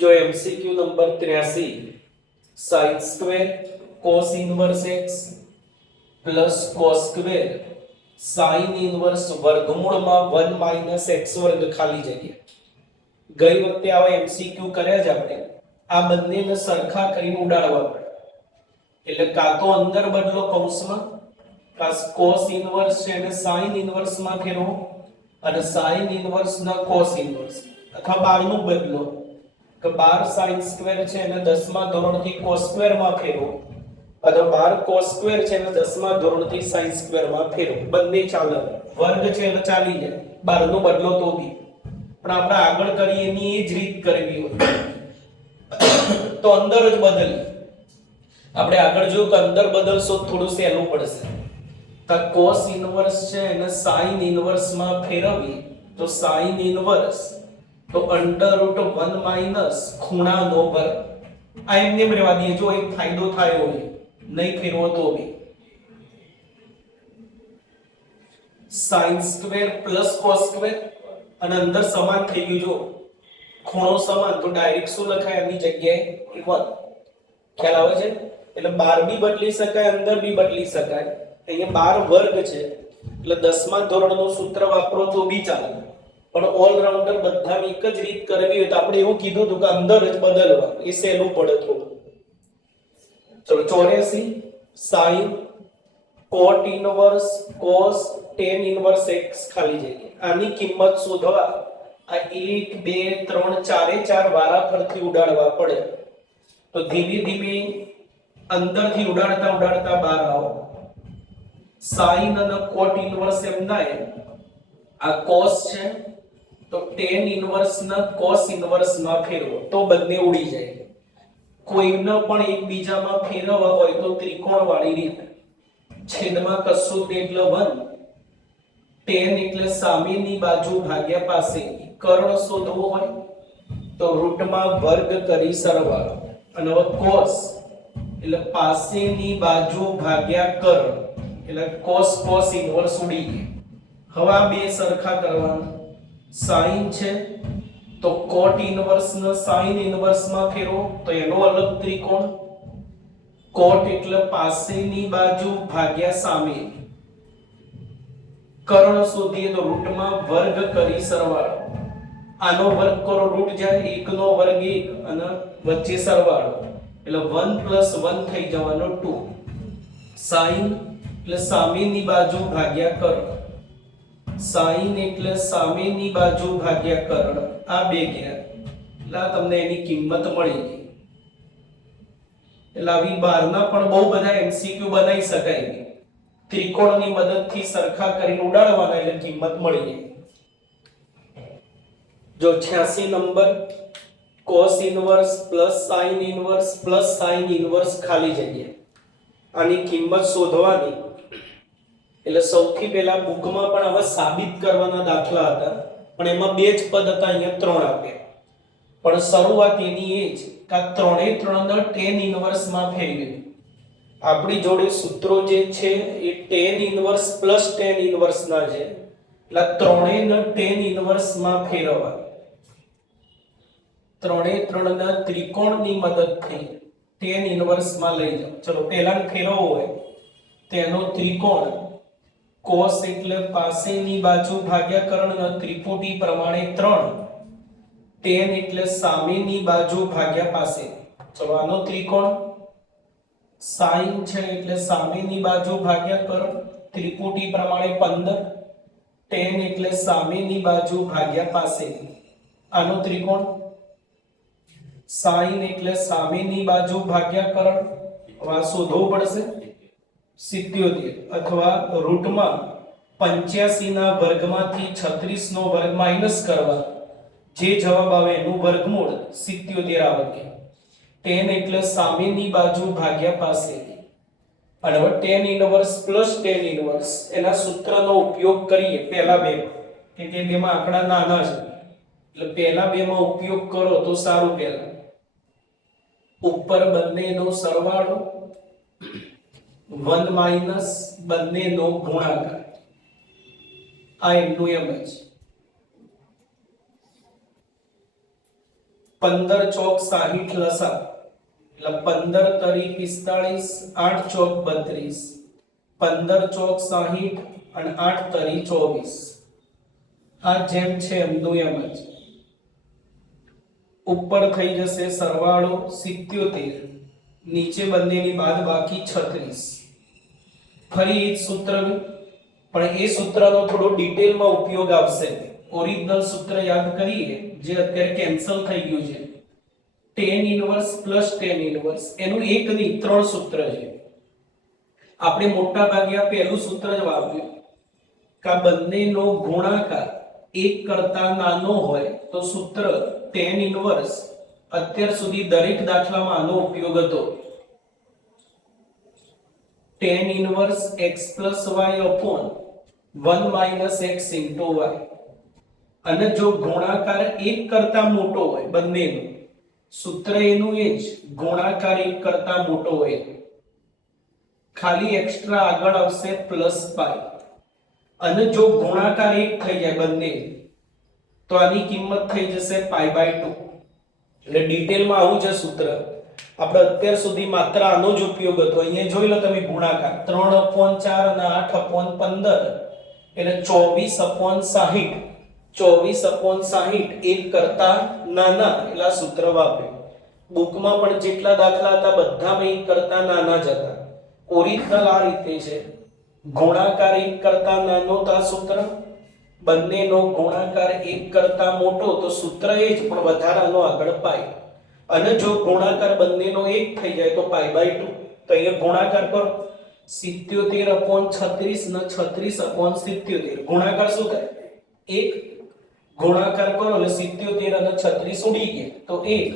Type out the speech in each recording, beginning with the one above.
जो MCQ number 83 sin square cos inverse x plus cos square sin inverse વર્ગમૂળમાં 1 - x વર્ગ ખાલી જગ્યા ગઈ વખતે આવા એમસીક્યુ કર્યા જ આપણે આ બંનેને સરખા કરીને ઉડાડવા પડે એટલે કાં તો અંદર બદલો કૌંસમાં કાં cos ઇનવર્સ છે એને sin ઇનવર્સ માં ફેરવો અને sin ઇનવર્સ ના cos ઇનવર્સ અથવા 12 નું બદલો કે 12 sin સ્ક્વેર છે એને 10મા ધોરણથી cos સ્ક્વેર માં ફેરવો અથવા 12 cos સ્ક્વેર છે એને 10મા ધોરણથી sin સ્ક્વેર માં ફેરવો બંને ચાલે વર્ગ છે એટલે ચાલી જાય 12 નો બદલો તો બી પણ આપણે આગળ કરીએ એની એ જ રીત કરવી હોય તો અંદર જ બદલી આપણે આગળ જો કે અંદર બદલશો થોડું સહેલું પડશે તો cos ઇનવર્સ છે એને sin ઇનવર્સ માં ફેરવી તો sin ઇનવર્સ તો √1 - ખૂણાનો વર્ગ આ એમને રહેવા દઈએ જો એક ફાયદો થાય હોય નહીં ફેરવો તો બી sin square plus cos square અને અંદર સમાન થઈ ગયું જો ખૂણો સમાન તો ડાયરેક્ટ શું લખાય આની જગ્યાએ 1 ખ્યાલ આવે છે એટલે 12 બી બદલી શકાય અંદર બી બદલી શકાય અહીંયા 12 વર્ગ છે એટલે 10મા ધોરણનું સૂત્ર વાપરો તો બી ચાલે પણ ઓલરાઉન્ડર બધાની એક જ રીત કરવી હોય તો આપણે એવું કીધું હતું કે અંદર જ બદલવા એ સહેલું પડે થોડું ચલો 84 sin cot inverse cos tan inverse x ખાલી જગ્યા આની કિંમત શોધવા આ 1 2 3 4 4 વારા ફરથી ઉડાડવા પડે તો ધીમે ધીમે અંદરથી ઉડાડતા ઉડાડતા બહાર આવો sin અને cot ઇનવર્સ એમ ના આ cos છે તો tan ઇનવર્સ ના cos ઇનવર્સ માં ફેરવો તો બંને ઉડી જાય કોઈનો પણ એકબીજામાં ફેરવવા હોય તો ત્રિકોણ વાળી રીત છેદમાં કશું એટલે 1 tan એટલે સામેની બાજુ ભાગ્યા પાસે કર્ણ શોધવો હોય તો રૂટમાં વર્ગ કરી સરવાળો અને હવે cos એટલે પાસેની બાજુ ભાગ્યા કર્ણ એટલે cos ઇનવર્સ ઉડી ગઈ હવે આ બે સરખા કરવાના sin છે તો cot ઇનવર્સ ને sin ઇનવર્સ માં ફેરવો તો એનો અલગ ત્રિકોણ cot એટલે પાસેની બાજુ ભાગ્યા સામેની કર્ણ શોધીએ તો રૂટમાં વર્ગ કરી સરવાળો આનો વર્ગ કરો રૂટ જાય 1 નો વર્ગ 1 અને વચ્ચે સરવાળો એટલે 1 + 1 થઈ જવાનો 2 sin એટલે સામેની બાજુ ભાગ્યા કર્ણ sin એટલે સામેની બાજુ ભાગ્યા કર્ણ આ બે ગયા એટલે તમને એની કિંમત મળી ગઈ એટલે આવી બહારના પણ બહુ બધા એમસીક્યુ બનાવી શકાય ત્રિકોણની મદદથી સરખા કરીને ઉડાડવાના એટલે કિંમત મળી જાય જો 86 number cos inverse sin inverse sin inverse ખાલી જગ્યા આની કિંમત શોધવાની એટલે સૌથી પહેલા બુકમાં પણ હવે સાબિત કરવાના દાખલા હતા પણ એમાં બે જ પદ હતા અહીંયા ત્રણ આપ્યા પણ શરૂઆત એની એ જ કે ત્રણે ત્રણને tan ઇનવર્સ માં ફેરવી આપણી જોડે સૂત્રો જે છે એ tan ઇનવર્સ tan ઇનવર્સ ના છે એટલે ત્રણેયને tan ઇનવર્સ માં ફેરવવા ત્રણે ત્રણના ત્રિકોણની મદદથી tan ઇનવર્સ માં લઈ જાઓ ચલો પહેલા ફેરવવો હોય તેનો ત્રિકોણ cos એટલે પાસેની બાજુ ભાગ્યા કર્ણના ત્રિપુટી પ્રમાણે 3 tan એટલે સામેની બાજુ ભાગ્યા પાસે ચલો આનો ત્રિકોણ sin છે એટલે સામેની બાજુ ભાગ્યા કર્ણ ત્રિપુટી પ્રમાણે 15 tan એટલે સામેની બાજુ ભાગ્યા પાસે આનો ત્રિકોણ sin એટલે સામેની બાજુ ભાગ્યા કર્ણ આ શોધવું પડશે 77 અથવા રૂટમાં 85 ના વર્ગમાંથી 36 નો વર્ગ માઈનસ કરવા જે જવાબ આવે એનું વર્ગમૂળ 77 આવે કે tan એટલે સામેની બાજુ ભાગ્યા પાસે અને હવે tan ઇનવર્સ tan ઇનવર્સ એના સૂત્રનો ઉપયોગ કરીએ પહેલા બે કે બેમાં આંકડા નાના છે એટલે પહેલા બેમાં ઉપયોગ કરો તો સારું પહેલા ઉપર બંનેનો સરવાળો 1 - બંનેનો ગુણાકાર આ એમનું એમ જ 15 ચોક 60 લસા એટલે 15 તરી 45, 8 ચોક 32, 15 ચોક 60 અને 8 તરી 24. આ જેમ છે એમનું એમ જ ઉપર થઈ જશે સરવાળો 77, નીચે બંનેની બાદબાકી 36. ફરી એ જ સૂત્ર, પણ એ સૂત્રનો થોડો ડિટેલમાં ઉપયોગ આવશે. ઓરિજિનલ સૂત્ર યાદ કરીએ જે અત્યારે કેન્સલ થઈ ગયું છે, tan inverse plus tan inverse, એનું એક નહીં 3 સૂત્ર છે. આપણે મોટા ભાગે આ પહેલું સૂત્ર જ વાપર્યું કે આ બંનેનો ગુણાકાર 1 કરતા નાનો હોય તો સૂત્ર tan ઇન્વર્સ. અત્યાર સુધી દરેક દાખલામાં આનો ઉપયોગ હતો. tan inverse x y upon 1 minus x into y. અને જો ગુણાકાર 1 કરતા મોટો હોય બંનેનો, સૂત્ર એનું એ જ, ગુણાકાર 1 કરતા મોટો હોય, ખાલી એક્સ્ટ્રા આગળ આવશે પ્લસ પાઈ. અને જો ગુણાકાર 1 થઈ જાય બંને, તો આની કિંમત થઈ જશે π/2. એટલે ડિટેલમાં આવું છે સૂત્ર. આપણે અત્યાર સુધી માત્ર આનો જ ઉપયોગ હતો. અહીંયા જોઈ લો તમે ગુણાકાર 3/4 અને 8/15 એટલે 24/60. 24/60 1 કરતા નાના એટલે આ સૂત્ર વાપર્યું. બુકમાં પણ જેટલા દાખલા હતા બધામાં 1 કરતા નાના જ હતા. ઓરિજિનલ આ રીતે છે, ગુણાકાર 1 કરતા નાનો તો આ સૂત્ર, બંનેનો ગુણાકાર 1 કરતા મોટો તો સૂત્ર એ જ, પણ વધારાનો આગળ પાઈ. અને જો ગુણાકાર બંનેનો 1 થઈ જાય તો π/2. તો અહીંયા ગુણાકાર કરો 77/36 ને 36/77. ગુણાકાર શું થાય? 1. ગુણાકાર કરો એટલે 77 અને 36 ઉડી ગયા તો 1.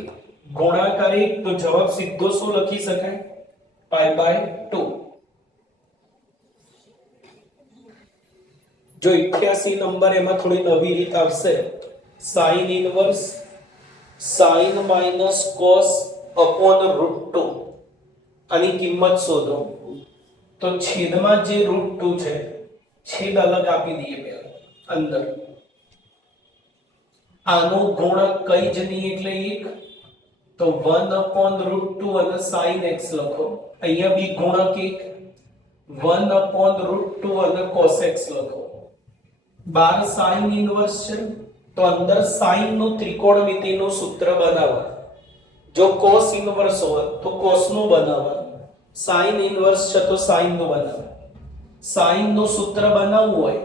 ગુણાકાર 1 તો જવાબ સીધો શું લખી શકાય? π/2. જો 88 નંબર, એમાં થોડી નવી રીત આવશે. sin inverse sin minus cos upon √2. આની કિંમત શોધો. તો છેદમાં જે √2 છે, છેદ અલગ આપી દઈએ પહેલા અંદર. આનો ગુણક કઈ જ નહીં એટલે 1, તો 1/√2 અને sin x લખો. અહીંયા બી ગુણક 1, 1/√2 અને cos x લખો. 12 sin ઇન્વર્સ છે તો અંદર sin નું ત્રિકોણમિતિનું સૂત્ર બનાવો. જો cos ઇન્વર્સ હોય તો cos નું બનાવવાનું, sin ઇન્વર્સ છે તો sin નું બનાવવાનું. sin નું સૂત્ર બનાવવું હોય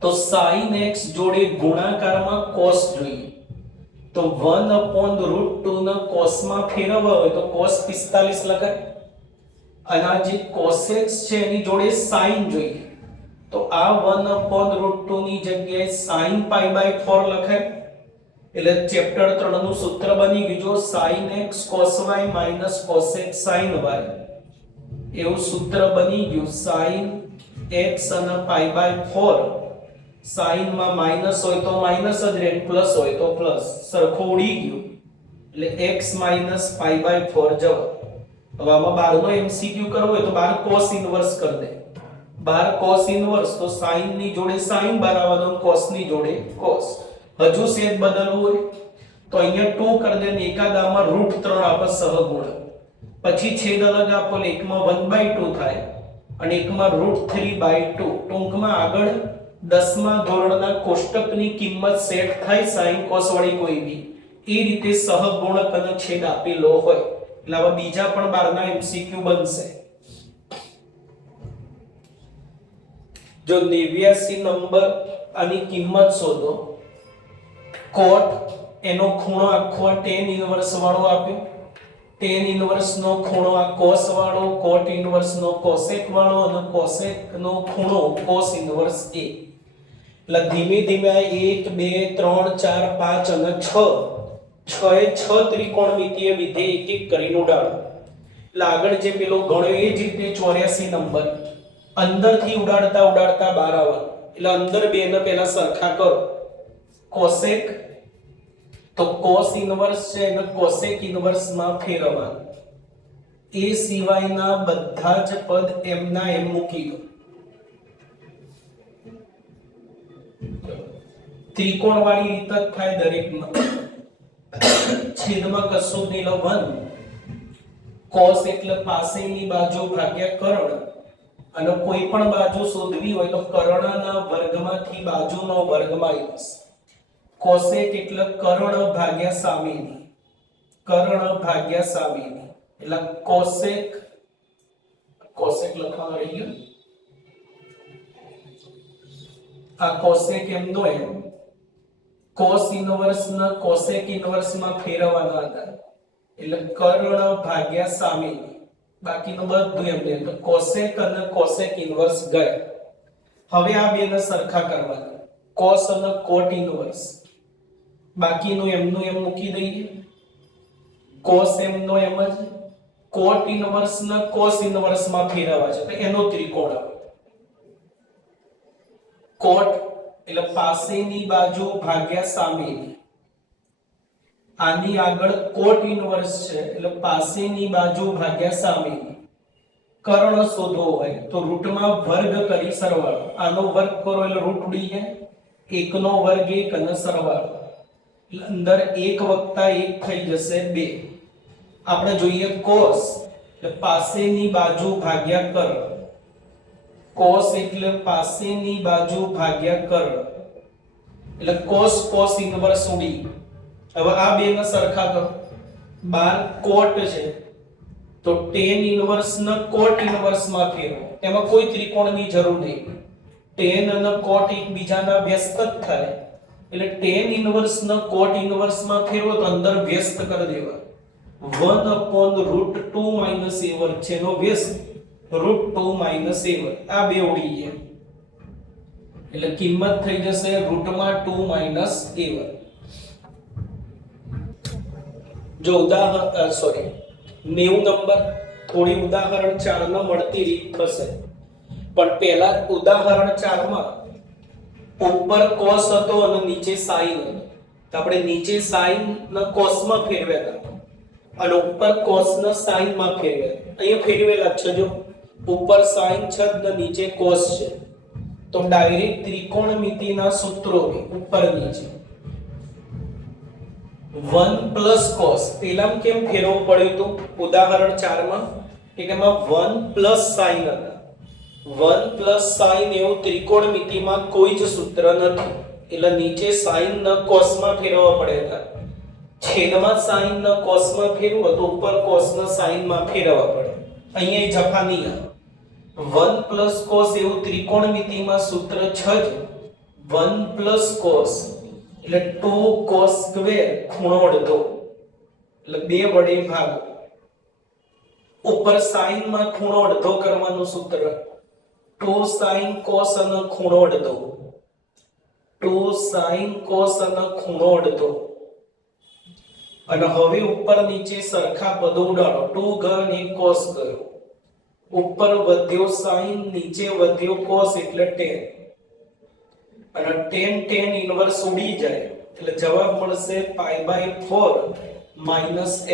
તો sin x જોડે ગુણાકારમાં cos જોઈએ. તો 1/√2 ને cos માં ફેરવવા હોય તો cos 45 લખાય. અને આ જે cos x છે એની જોડે sin જોઈએ તો આ 1/√2 ની જગ્યાએ sin π/4 લખાય. એટલે ચેપ્ટર 3 નું સૂત્ર બની ગયું. જો sin x cos y minus cos x sin y, એવું સૂત્ર બની ગયું. sin x અને π/4, sin માં માઈનસ હોય તો માઈનસ જ રહે, પ્લસ હોય તો પ્લસ, સરખો ઉડી ગયું એટલે x π/4 જવાબ. હવે આમાં 12 નો MCQ કરવો હોય તો 12 cos ઇન્વર્સ કરી દે. 12 cos ઇન્વર્સ તો sin ની જોડે sin બનાવવાનો, cos ની જોડે cos. હજુ સેજ બદલવું હોય તો અહીંયા 2 કરી દે ને એકાદામાં √3 આપે સહગુણક. પછી છેદ અલગ આપો એટલે એકમાં 1/2 થાય અને એકમાં √3/2. ટૂંકમાં આગળ 10મા ધોરણના કોષ્ટકની કિંમત સેટ થાય sin cos વાળી કોઈ બી એ રીતે સહગુણક અને છેદ આપેલો હોય. એટલે આવા બીજા પણ 12 ના MCQ બનશે. જો 89 નંબર, આની કિંમત શોધો. cot એનો ખૂણો આખો tan ઇન્વર્સ વાળો આપ્યો, tan ઇન્વર્સ નો ખૂણો આ cos વાળો, cot ઇન્વર્સ નો cosec વાળો અને cosec નો ખૂણો cos ઇન્વર્સ a. એટલે ધીમે ધીમે 1 2 3 4 5 અને 6 એ 6 ત્રિકોણમિતિય વિધેય એક એક કરીને ઉડાડો. એટલે આગળ જે પેલો ગણ્યો એ જ રીતે 84 નંબર અંદરથી ઉડાડતા ઉડાડતા બહાર આવવા. એટલે અંદર બે ને પહેલા સરખા કરો. cosec તો cos ઇન્વર્સ છે અને cosec ઇન્વર્સ માં ફેરવવાનું. એ સિવાયના બધા જ પદ એમના એમ મૂકી દો. ત્રિકોણ વાળી રીત જ થાય દરેકમાં. છેદમાં કશું જ નહીં લો 1 cos એટલે પાસેની બાજુ ભાગ્યા કર્ણ અને કોઈ પણ બાજુ શોધવી હોય તો કર્ણના વર્ગમાંથી બાજુનો વર્ગ માઈનસ cosec એટલે કર્ણ ભાગ્યા સામેની એટલે cosec લખવાનું રહી ગયું આ cosec એમનો એમ cos ઇનવર્સ ના cosec ઇનવર્સ માં ફેરવવાના હતા એટલે કર્ણ ભાગ્યા સામેની બાકીનું બધું એમ તો cosec અને cosec ઇનવર્સ ગયા હવે આ બેને સરખા કરવાના cos અને cot ઇનવર્સ બાકીનું એમનું એમ મૂકી દઈએ cos એમનો એમ જ cot ઇનવર્સ ના cos ઇનવર્સ માં ફેરવવા છે તો એનો ત્રિકોણ આવે cot એટલે પાસેની બાજુ ભાગ્યા સામેની આની આગળ cot ઇનવર્સ છે એટલે પાસેની બાજુ ભાગ્યા સામેની કર્ણ શોધવો હોય તો રૂટમાં વર્ગ કરી સરવાળો આનો વર્ગ કરો એટલે રૂટ ઉડી જાય 1 નો વર્ગ 1 અને સરવાળો એટલે અંદર 1 વત્તા 1 થઈ જશે 2 આપણે જોઈએ cos એટલે પાસેની બાજુ ભાગ્યા કર્ણ cos એટલે પાસેની બાજુ ભાગ્યા કર્ણ એટલે cos ઇનવર્સ ઉડી હવે આ બે ને સરખા કરો 12 cot છે તો tan ઇનવર્સ ને cot ઇનવર્સ માં ફેરવો એમાં કોઈ ત્રિકોણની જરૂર નહીં tan અને cot એકબીજાના વ્યસ્ત જ થાય એટલે tan ઇનવર્સ ને cot ઇનવર્સ માં ફેરવો તો અંદર વ્યસ્ત કરી દેવા 1/√2 - a² છે નો વ્યસ્ત √2 - a² આ બે ઉડી ગયા એટલે કિંમત થઈ જશે રૂટમાં 2 - a². જો ઉદાહરણ 90 નંબર થોડી ઉદાહરણ 4 માં મળતી રીત થશે પણ પહેલા ઉદાહરણ 4 માં ઉપર cos હતો અને નીચે sin હતો તો આપણે નીચે sin ને cos માં ફેરવ્યા હતા અને ઉપર cos ને sin માં ફેરવ્યા અહીંયા ફેરવેલા છે જો ઉપર sin છે અને નીચે cos છે તો ડાયરેક્ટ ત્રિકોણમિતિના સૂત્રો ઉપર નીચે 1 + cos પેલામાં કેમ ફેરવવું પડ્યું હતું ઉદાહરણ 4 માં કે એમાં 1 + sin હતા 1 + sin એવું ત્રિકોણમિતિમાં કોઈ જ સૂત્ર નથી એટલે નીચે sin ને cos માં ફેરવવા પડે છેદમાં sin ને cos માં ફેરવો તો ઉપર cos ને sin માં ફેરવવા પડે અહીંયા જફા નહીં આવે 1 + cos એવું ત્રિકોણમિતિમાં સૂત્ર છે જ 1 + cos એટલે 2 cos² ખૂણો અડધો એટલે 2 વડે ભાગો ઉપર sin માં ખૂણો અડધો કરવાનું સૂત્ર 2 sin cos અને ખૂણો અડધો 2 sin cos અને ખૂણો અડધો અને હવે ઉપર નીચે સરખા પદો ઉડાડો 2 ઘન 1 cos ગયો ઉપર વધ્યો sin નીચે વધ્યો cos એટલે tan અને tan ઇનવર્સ ઉડી જાય એટલે જવાબ મળશે π/4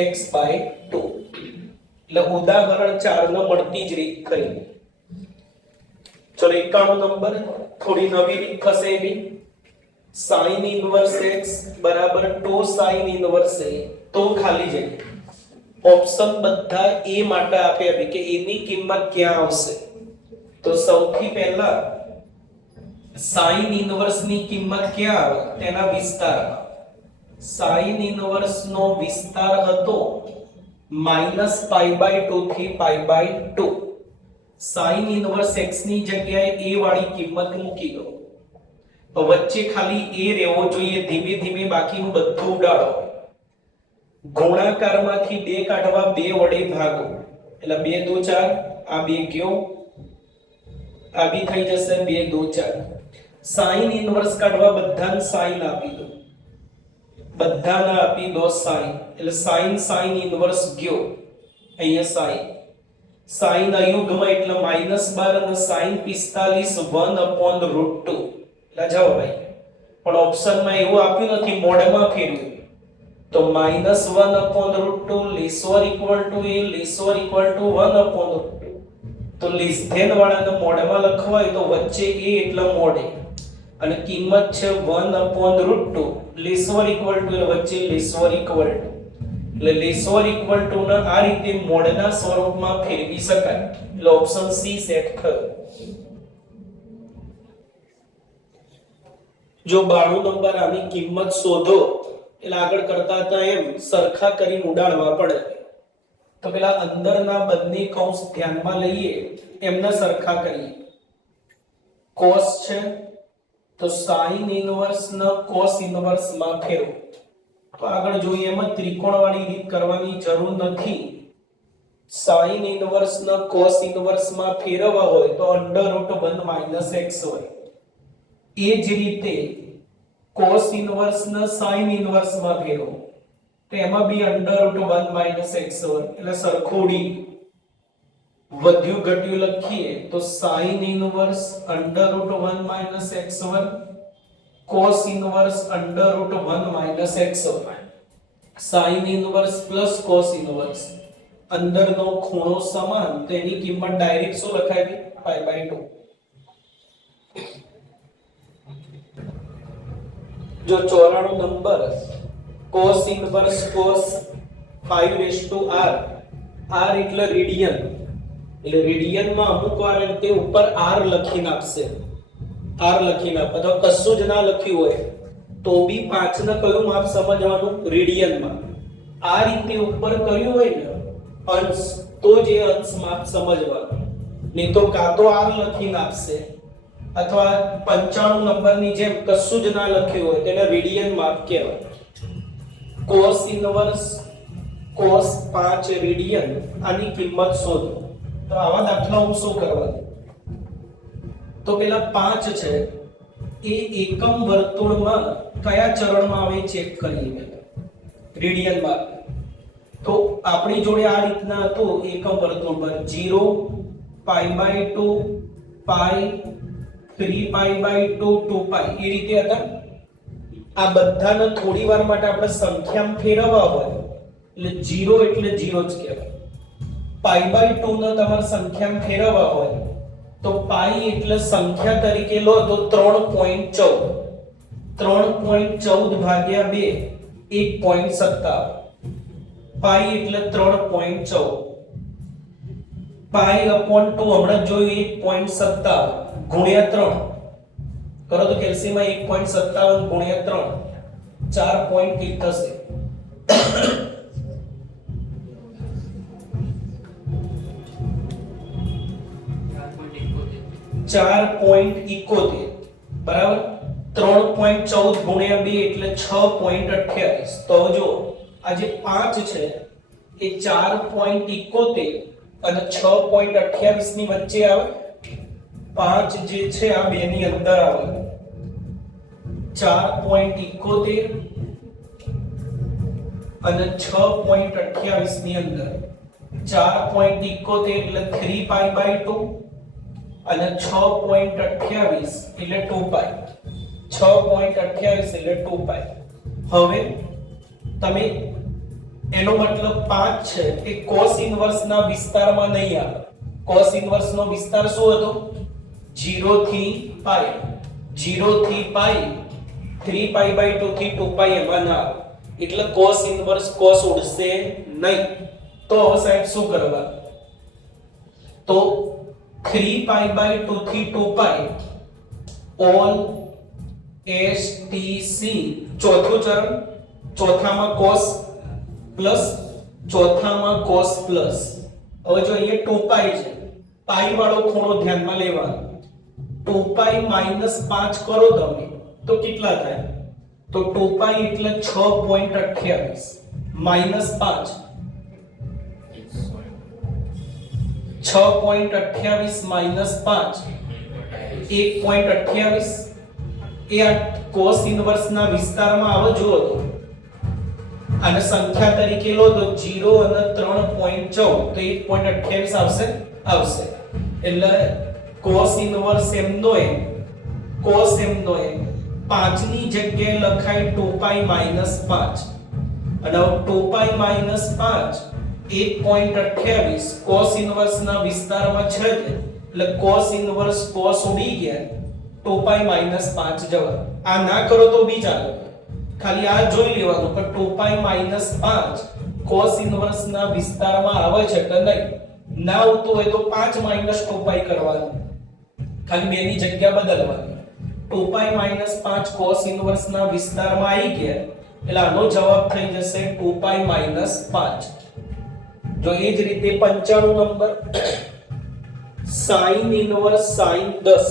- x/2 એટલે ઉદાહરણ 4 માં મળતી જ રીત કરી ચલો 91 નંબર થોડી નવી રીત થશે એવી sin ઇનવર્સ x બરાબર 2 sin ઇનવર્સ a તો ખાલી જગ્યા ઓપ્શન બધા a માટે આપ્યા કે a ની કિંમત ક્યાં આવશે તો સૌથી પહેલા sin ઇનવર્સ ની કિંમત ક્યાં આવે તેના વિસ્તારમાં sin ઇનવર્સ નો વિસ્તાર હતો -π/2 થી π/2 sin ઇનવર્સ x ની જગ્યાએ a વાળી કિંમત મૂકી દો તો વચ્ચે ખાલી a રહેવો જોઈએ ધીમે ધીમે બાકીનું બધું ઉડાડો ગુણાકારમાંથી 2 કાઢવા 2 વડે ભાગો એટલે 2 2 4 આ 2 ગયો આ બી થઈ જશે 2 2 4 sin ઇનવર્સ કાઢવા બધાને sin આપી દો બધાને આપી દો sin એટલે sin ઇનવર્સ ગયો અહીંયા sin અયુગ્મ એટલે -12 અને sin 45 1/√2 એટલે જાઓ ભાઈ પણ ઓપ્શનમાં એવું આપ્યું નથી મોડમાં ફેરવ્યું તો -1/√2 ≤ a ≤ 1/√2 તો લેસ ધેન વાળાને મોડમાં લખવા હોય તો વચ્ચે a એટલે મોડે અને કિંમત છે 1/√2 લેસવર ઇક્વલ ટુ એટલે વચ્ચે લેસવર ઇક્વલ ટુ એટલે લેસવર ઇક્વલ ટુ ને આ રીતે મોડના સ્વરૂપમાં ફેરવી શકાય એટલે ઓપ્શન સી સેટ થયો. જો 92 નંબર આની કિંમત શોધો એટલે આગળ કરતા હતા એમ સરખા કરીને ઉડાડવા પડે. તો પેલા અંદરના બંને કૌંસ ધ્યાનમાં લઈએ એમને સરખા કરીએ. cos છે તો sin ઇન્વર્સ ને cos ઇન્વર્સ માં ફેરવો. તો આગળ જોઈએ એમાં ત્રિકોણવાળી રીત કરવાની જરૂર નથી. sin ઇન્વર્સ ને cos ઇન્વર્સ માં ફેરવવા હોય તો √1 - x હોય. એ જ રીતે cos ઇન્વર્સ ને sin ઇન્વર્સ માં ફેરવો તો એમાં બી √1 - x હોય એટલે સરખોડી વધ્યું ઘટ્યું લખીએ તો sin inverse √1 - x1 cos inverse √1 - x1 sin inverse plus cos inverse અંદરનો ખૂણો સમાન તો એની કિંમત ડાયરેક્ટ શું લખાવી π/2. જો 94 number cos inverse cos 5r r એટલે રેડિયન એટલે રેડિયનમાં અમુક વાર તે ઉપર r લખીને આપશે. r લખીને આપે તો કશું જ ના લખ્યું હોય તો બી 5 ને કયું માપ સમજવાનું રેડિયનમાં. આ રીતે ઉપર કર્યું હોય ને અંશ તો જે અંશ માપ સમજવાનું. નહીં તો કાં તો r લખીને આપશે અથવા 95 નંબરની જેમ કશું જ ના લખ્યું હોય તેને રેડિયન માપ કહેવાય. cos ઇન્વર્સ cos 5 રેડિયન આની કિંમત શોધો. તો આવા દાખલાઓ શું કરવાનું? તો પેલા 5 છે એ એકમ વર્તુળમાં કયા ચરણમાં આવે ચેક કરીએ રેડિયનમાં. તો આપણી જોડે આ રીતના હતું એકમ વર્તુળ પર 0 π/2 π 3π/2 2π એ રીતે હતા. આ બધાને થોડી વાર માટે આપણે સંખ્યામાં ફેરવવા હોય એટલે 0 એટલે 0 જ કહેવાય. π/2 ને તમારે સંખ્યામાં ફેરવવા હોય તો π એટલે સંખ્યા તરીકે લો તો 3.14 3.14 ભાગ્યા 2 1.57 π એટલે 3.14 π/2 હમણાં જોયું 1.57 ગુણ્યા 3 કરો તો કેલ્સીમાં 1.57 ગુણ્યા 3 4.1 થશે. 4.71 બરાબર. 3.14 ગુણ્યા 2 એટલે 6.28. તો જો આ જે 5 છે એ 4.71 અને 6.28 ની વચ્ચે આવે. 5 જે છે આ બે ની અંદર આવે. 4.71 અને 6.28 ની અંદર. 4.71 એટલે 3π/2 અને 6.28 એટલે 2π. 6.28 એટલે 2π. હવે તમે એનો મતલબ 5 છે એ cos ઇન્વર્સ ના વિસ્તારમાં નહીં આવે. cos ઇન્વર્સ નો વિસ્તાર શું હતો? 0 થી π. 0 થી π 3π/2 થી 2π એમાં ના આવે એટલે cos ઇન્વર્સ cos ઉડશે નહીં. તો હવે સાહેબ શું કરવા? તો 3π/2 થી 2π all STC ચોથું ચરણ ચોથામાં cos પ્લસ ચોથામાં cos પ્લસ. હવે જો અહીંયા 2π છે પાઈ વાળો ખૂણો ધ્યાનમાં લેવાનો. 2π -5 કરો તમે તો કેટલા થાય? તો 2π એટલે 6.28 -5 6.28 -5 1.28 એ આ cos ઇન્વર્સ ના વિસ્તારમાં આવે જુઓ તો અને સંખ્યા તરીકે લો તો 0 અને 3.14 તો 1.28 આવશે. એટલે cos ઇન્વર્સ એમનો એમ cos એમનો એમ 5 ની જગ્યાએ લખાય 2π -5 અને 2π -5 1.28 cos ઇન્વર્સ ના વિસ્તારમાં છે એટલે cos ઇન્વર્સ cos ઉડી ગયા 2π માઈનસ 5 જવાબ. આ ના કરો તો બી ચાલે, ખાલી આ જોઈ લેવાનું કે 2π માઈનસ 5 cos ઇનવર્સ ના વિસ્તારમાં આવે છે કે નહીં. ના આવતું હોય તો 5 માઈનસ 2π કરવાનું, ખાલી બે ની જગ્યા બદલવાની. 2π માઈનસ 5 cos ઇનવર્સ ના વિસ્તારમાં આવી ગયા એટલે આનો જવાબ થઈ જશે 2π માઈનસ 5. જો એ જ રીતે 95 number sin inverse sin 10,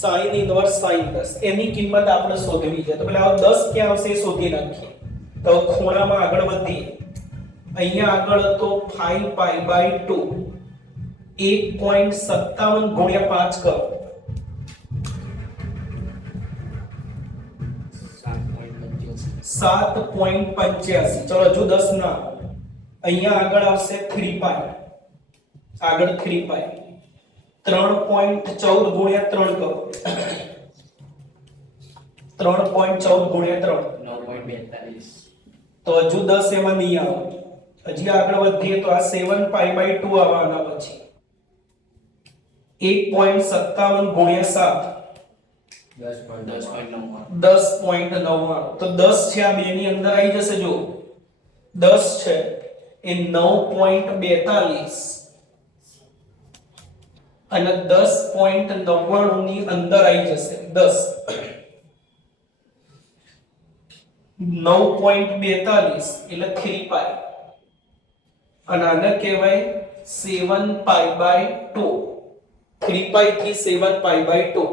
sin inverse sin 10 એની કિંમત આપણે શોધવી છે. તો પેલા 10 ક્યાં આવશે એ શોધી નાખીએ. તો ખૂણામાં આગળ વધીએ. અહીંયા આગળ તો 5π/2 1.57 ગુણ્યા 5 કરો 7.85. ચલો હજુ 10 ના, અહીંયા આગળ આવશે 3π, આગળ 3π 3.14 ગુણ્યા 3 કરો 3.14 ગુણ્યા 3 9.42. તો હજુ 10 એમાં નહીં આવે. હજી આગળ વધીએ તો આ 7π/2 આવવાના પછી 1.57 ગુણ્યા 7 10.99. તો 10 છે આ બે ની અંદર આવી જશે. જો 10 છે એ 9.42 અને 10.99 ની અંદર આવી જશે. 10 9.42 એટલે 3π અને આને કહેવાય 7π/2. 3π થી 7π/2.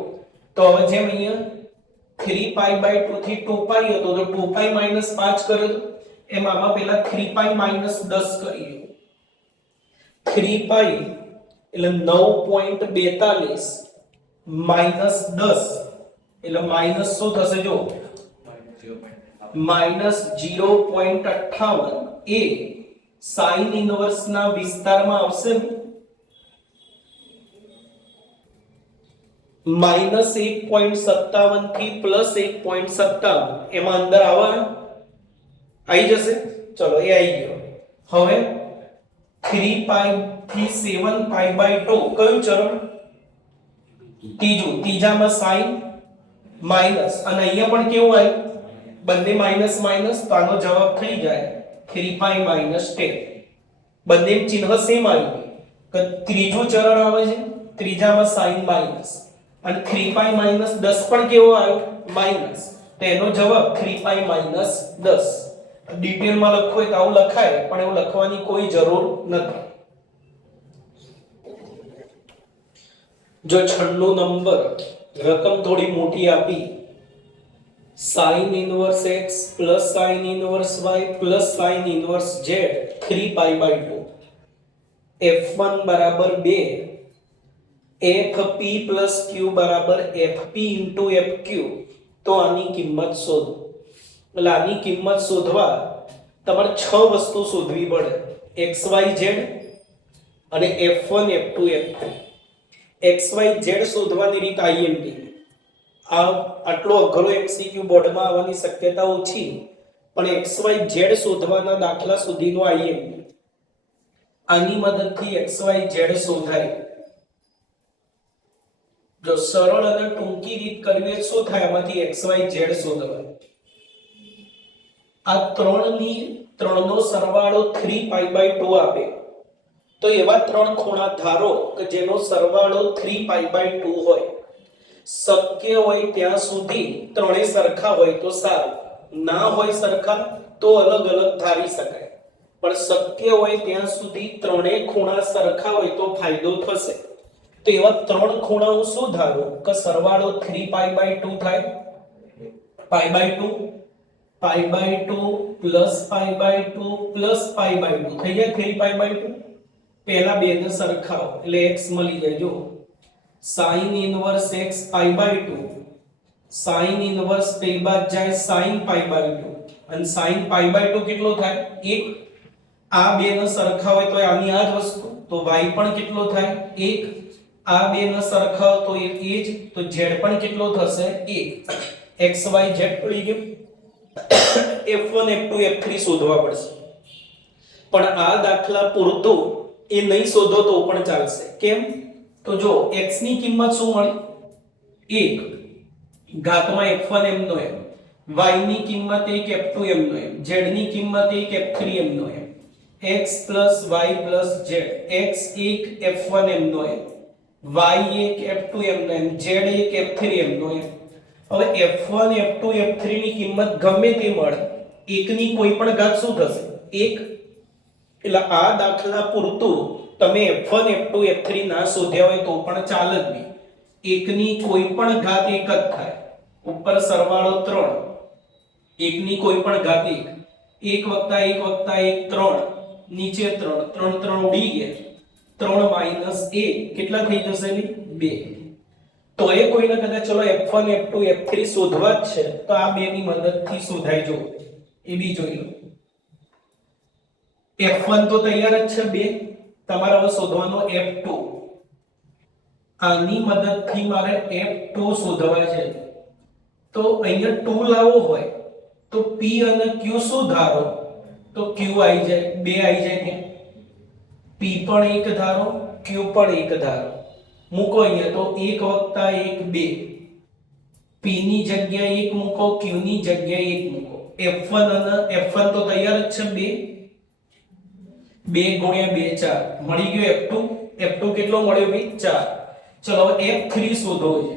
તો હવે જેમ અહીંયા 3π/2 થી 2π હતો તો 2π માઈનસ 5 કર્યો, એમ આમાં પહેલા 3π માઈનસ 10 કરીએ. 3π એટલે 9.42 માઈનસ 10 એટલે માઈનસ શું થશે? જો માઈનસ 0.58 એ sin ઇનવર્સ ના વિસ્તારમાં આવશે. માઈનસ 1.57 થી પ્લસ 1.57 એમાં અંદર આવી જશે. ચલો એ આવી ગયો. હવે 3π થી 7π/2 કયું ચરણ? ત્રીજું. ત્રીજામાં sin માઈનસ અને અહીંયા પણ કેવું આવ્યું? બંને માઈનસ માઈનસ, તો આનો જવાબ થઈ જાય 3π માઈનસ 10. બંને ચિહ્ન સેમ આવ્યું કે ત્રીજું ચરણ આવે છે, ત્રીજામાં sin માઈનસ અને 3π માઈનસ 10 પણ કેવો આવ્યો? માઈનસ. તો એનો જવાબ 3π માઈનસ 10. ડિટેલમાં લખવું હોય તો આવું લખાય, પણ એવું લખવાની કોઈ જરૂર નથી. જો 96 નંબર રકમ થોડી મોટી આપી, sin inverse x plus sin inverse y plus sin inverse z 3π/2 f1 બરાબર 2 fp પ્લસ q બરાબર fp ઇન્ટુ fq. તો આની કિંમત શોધો. એટલે આની કિંમત શોધવા તમારે 6 વસ્તુ શોધવી પડે: xyz અને f1 f2 f3. xyz શોધવાની રીત IMP. આટલો અઘરો MCQ બોર્ડમાં આવવાની શક્યતા ઓછી, પણ xyz શોધવાના દાખલા સુધીનો IMP. આની મદદથી xyz શોધાય. જો સરળ અને ટૂંકી રીત કરવી શું થાય, આમાંથી xyz શોધવાય. આ 3 નો સરવાળો 3π/2 આપે તો એવા 3 ખૂણા ધારો કે જેનો સરવાળો 3π/2 હોય. શક્ય હોય ત્યાં સુધી ત્રણે સરખા હોય તો સારું, ના હોય સરખા તો અલગ અલગ ધારી શકાય. પણ શક્ય હોય ત્યાં સુધી ત્રણેય ખૂણા સરખા હોય તો ફાયદો થશે. તો એવા 3 ખૂણા હું શું ધારું કે સરવાળો 3π/2 થાય. π/2 પ્લસ π/2 પ્લસ π/2 થઈ જાય 3π/2. પહેલા બે ને સરખાવો એટલે x મળી જાય. જો sin inverse x π/2, sin inverse પેલી બાદ જાય sin π/2 અને sin π/2 કેટલો થાય? 1. આ બે ને સરખા હોય તો આની આ જ વસ્તુ, તો y પણ કેટલો થાય? 1. આ બે ને સરખા તો એ જ, તો z પણ કેટલો થશે? 1. x y z પડી ગયું. f1 f2 f3 શોધવા પડશે, પણ આ દાખલા પૂરતું એ નહીં શોધો તો પણ ચાલશે. કેમ? તો જો x ની કિંમત શું મળી? એક ઘાતમાં f1 m નો m, y ની કિંમત 1 f2 m નો m, z ની કિંમત 1 f3 m નો m, x y z, x 1 f1 m નો m, y 1 f2 m નો m, z 1 f3 m નો m. હવે f1 f2 f3 ની કિંમત ગમે તે મળે, એકની કોઈ પણ ઘાત શું થશે? 1. એટલે આ દાખલા પૂરતું તમે f1 f2 f3 ના શોધ્યા હોય તો પણ ચાલે જ નહીં. એકની કોઈ પણ ઘાત એક જ થાય. ઉપર સરવાળો 3, એકની કોઈ પણ ઘાત 1, 1 + 1 + 1 3, નીચે 3, 3 3 ઉડી ગયા, 3 - 1 કેટલા થઈ જશે? 2. તો એ કોઈને કદાચ ચલો f1 f2 f3 શોધવા જ છે તો આ બે ની મદદથી શોધાઈ જો. એ બી જોઈ લો. f1 તો તૈયાર જ છે 2, તમારે હવે શોધવાનો f2. આની મદદથી મારે f2 શોધવા છે. તો અહીંયા 2 લાવવો હોય તો p અને q શું ધારો? તો q આવી જાય, 2 આવી જાય કે p પણ 1 ધારો, q પણ 1 ધારો. મૂકો અહીંયા તો 1 + 1 2, p ની જગ્યાએ 1 મૂકો, q ની જગ્યાએ 1 મૂકો. f1 અને f1 તો તૈયાર જ છે 2, 2 × 2 4 મળી ગયો f2. f2 કેટલો મળ્યો ભાઈ? 4. ચલો હવે f3 શોધવો છે.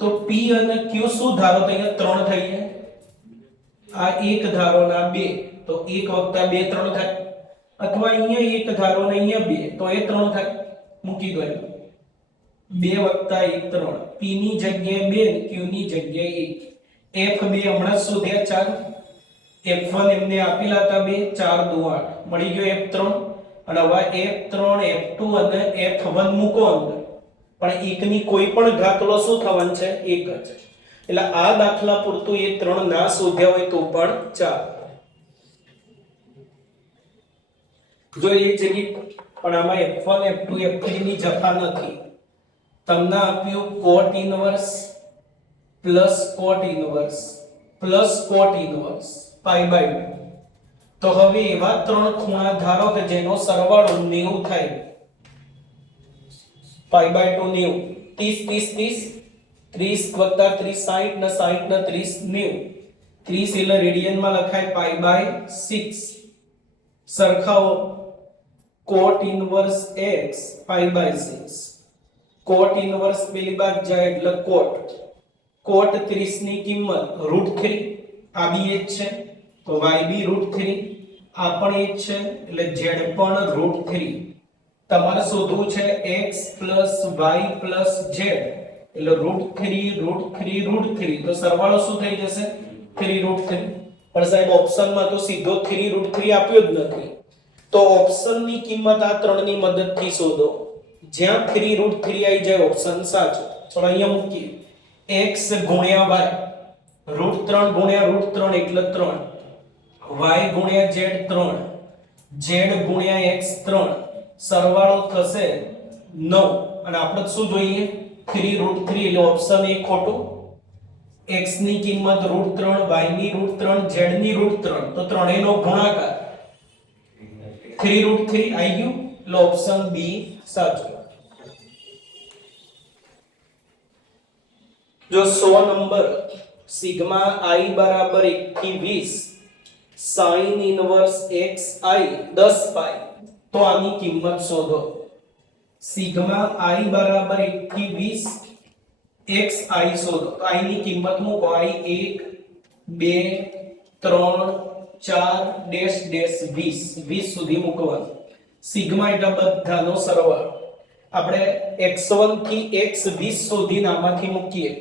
તો p અને q શું ધારો? તો અહીંયા 3 થઈ જાય. આ 1 ધારો ના 2, તો 1 + 2 3 થાય. અથવા અહીંયા 1 ધારો ને અહીંયા 2, તો એ 3 થાય. મૂકી દો. 2 + 1 3, p ની જગ્યાએ 2, q ની જગ્યાએ 1. f2 હમણાં શોધ્યા 4, f1 એમને આપેલા હતા 2, 4 × 2 = 8 મળી ગયો f3. અને હવે f3 f2 અને f1 મૂકો અંદર, પણ એકની કોઈ પણ ઘાત લો શું થવાનું છે? 1 જ. એટલે આ દાખલા પૂરતું એ 3 ના શોધ્યા હોય તો પણ ચાલે. જો એ જગ્યાએ પણ આમાં f1 f2 f3 ની જફા નથી. તમને આપ્યું cot inverse plus cot inverse plus cot inverse π/2. તો હવે એવા 3 ખૂણા ધારો કે જેનો સરવાળો 90 થાય. π/2 90, 30 30 30 30 + 30 60 ને 60 ને 30 90. 30 એટલે રેડિયનમાં લખાય π/6. સરખાવો cot inverse x π/6. cot inverse પેલી બાદ જાય એટલે cot 30 ની કિંમત √3. આ બી એ જ છે તો y બી √3. આ પણ એ જ છે એટલે z પણ √3. તમારે શોધવું છે x + y + z એટલે √3 તો સરવાળો શું થઈ જશે? 3√3. પણ સાહેબ ઓપ્શનમાં તો સીધો 3√3 આપ્યો જ નથી. તો ઓપ્શનની કિંમત આ ત્રણની મદદથી શોધો. જ્યાં 3√3 આવી જાય ઓપ્શન સાચો. ચલો અહીંયા મૂકીએ. x * y √3 * √3 એટલે 3, y * z 3, z * x 3. સરવાળો થશે 9. અને આપણે શું જોઈએ? 3√3 એટલે ઓપ્શન એ ખોટું. x ની કિંમત √3, y ની √3, z ની √3, તો ત્રણેયનો ગુણાકાર 3√3 આવી ગયું એટલે ઓપ્શન બી સાચું. જો 100 નંબર સિગ્મા i = 1 થી 20 sin ઇનવર્સ xi 10π, તો આની કિંમત શોધો. સિગ્મા i = 1 થી 20 xi શોધો. તો i ની કિંમત મૂકો. i 1 2 3 4 ડેશ ડેશ 20 સુધી મૂકવાનું. સિગ્મા એટલે બધાનો સરવાળો. આપણે x1 થી x20 સુધી આમાંથી મૂકીએ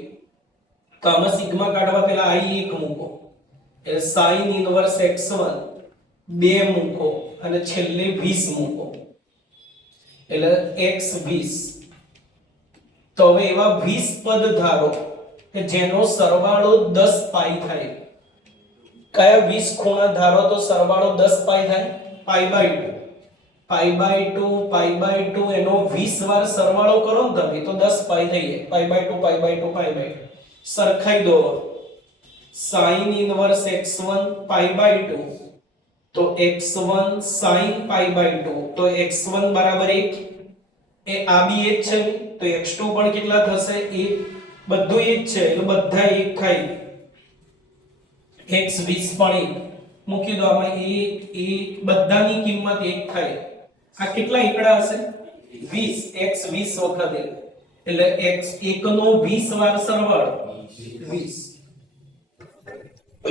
તો આમાં સિગ્મા કાઢવા પહેલા i 1 મૂકો, એટલે sin ઇનવર્સ x1 2 મૂકો અને છેલ્લે 20 મૂકો એટલે x20. તો હવે એવા 20 પદ ધારો કે જેનો સરવાળો 10π થાય. કયા 20 ખૂણા ધારો તો સરવાળો 10π થાય? π/2 એનો 20 વાર સરવાળો કરો ને તમે તો 10π થઈ જાય. π/2 સરખાઈ દો. sin ઇનવર્સ x1 π/2 તો x1 sin π/2 તો x1 = 1. એ આ બી 1 છે તો x2 પણ કેટલા થશે? 1 બધું એક છે એટલે બધા એક થાય x 20 પણ 1 મૂકી દો આમાં બધાની કિંમત 1 થાય આ કેટલા એકડા હશે 20 x 20 વખત એટલે x 1 નો 20 વાર સરવાળો 20